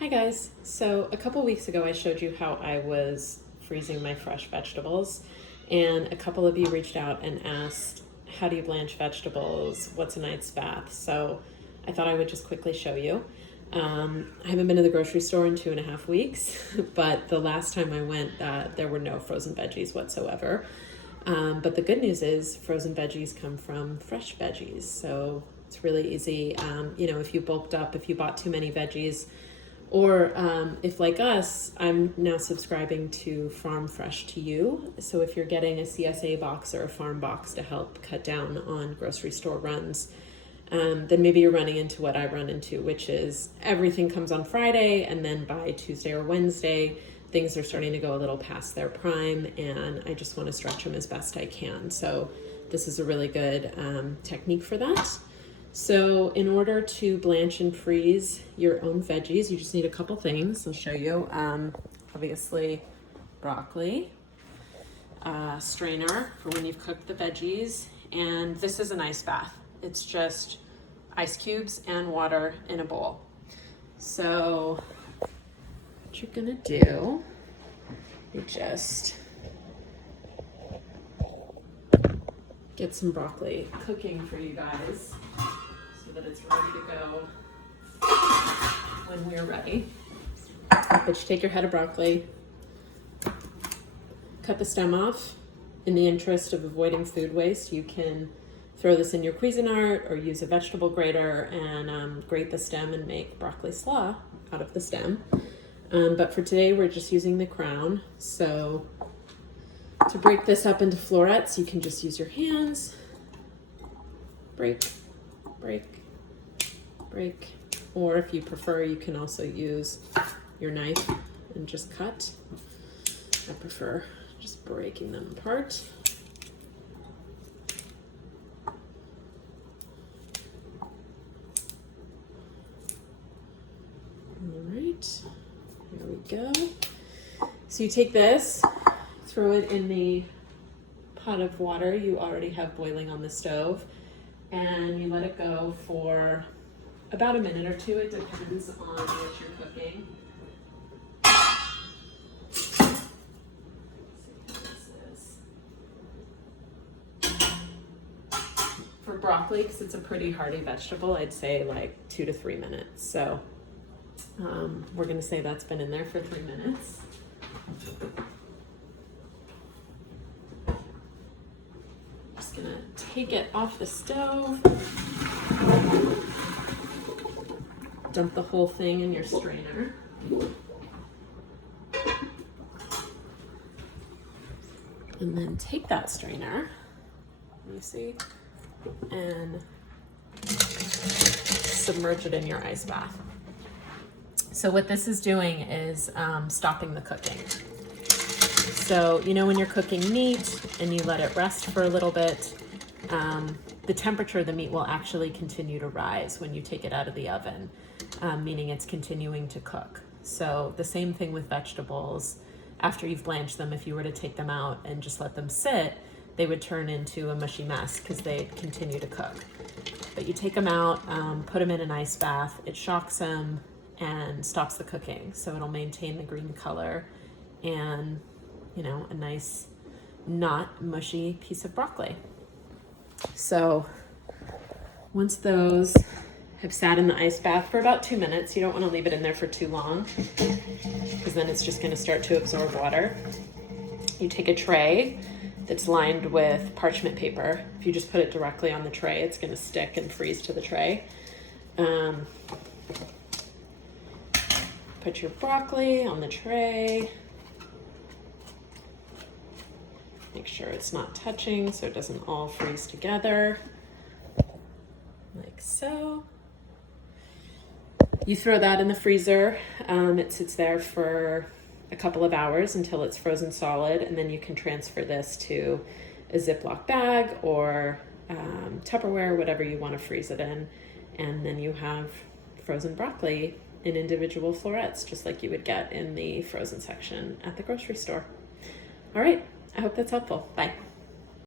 Hi guys. So a couple weeks ago I showed you how I was freezing my fresh vegetables, and a couple of you reached out and asked, how do you blanch vegetables? What's an ice bath? So I thought I would just quickly show you. I haven't been to the grocery store in 2.5 weeks, but the last time I went, there were no frozen veggies whatsoever. But the good news is frozen veggies come from fresh veggies. So it's really easy. If you bulked up, if you bought too many veggies, or if like us, I'm now subscribing to Farm Fresh to You. So if you're getting a CSA box or a farm box to help cut down on grocery store runs, then maybe you're running into what I run into, which is everything comes on Friday, and then by Tuesday or Wednesday, things are starting to go a little past their prime, and I just want to stretch them as best I can. So this is a really good technique for that. So in order to blanch and freeze your own veggies, you just need a couple things. I'll show you. Obviously, broccoli, strainer for when you've cooked the veggies, and this is an ice bath. It's just ice cubes and water in a bowl. So what you're gonna do, you just get some broccoli cooking for you guys so that it's ready to go when we're ready. But you take your head of broccoli, cut the stem off. In the interest of avoiding food waste, you can throw this in your Cuisinart or use a vegetable grater and grate the stem and make broccoli slaw out of the stem. But for today, we're just using the crown. So to break this up into florets, you can just use your hands. Break, break, break. Or if you prefer, you can also use your knife and just cut. I prefer just breaking them apart. All right, here we go. So you take this, throw it in the pot of water you already have boiling on the stove, and you let it go for about a minute or two. It depends on what you're cooking. For broccoli, because it's a pretty hardy vegetable, I'd say like 2 to 3 minutes. So we're gonna say that's been in there for 3 minutes. Just gonna take it off the stove, dump the whole thing in your strainer. And then take that strainer, let me see, and submerge it in your ice bath. So what this is doing is stopping the cooking. So, when you're cooking meat and you let it rest for a little bit, the temperature of the meat will actually continue to rise when you take it out of the oven, meaning it's continuing to cook. So the same thing with vegetables. After you've blanched them, if you were to take them out and just let them sit, they would turn into a mushy mess because they'd continue to cook. But you take them out, put them in an ice bath, it shocks them and stops the cooking. So it'll maintain the green color and, a nice, not mushy piece of broccoli. So once those have sat in the ice bath for about 2 minutes, you don't want to leave it in there for too long because then it's just going to start to absorb water. You take a tray that's lined with parchment paper. If you just put it directly on the tray, it's going to stick and freeze to the tray. Put your broccoli on the tray. Make sure it's not touching so it doesn't all freeze together, like so. You throw that in the freezer. It sits there for a couple of hours until it's frozen solid, and then you can transfer this to a Ziploc bag or Tupperware, whatever you want to freeze it in, and then you have frozen broccoli in individual florets, just like you would get in the frozen section at the grocery store. All right, I hope that's helpful. Bye.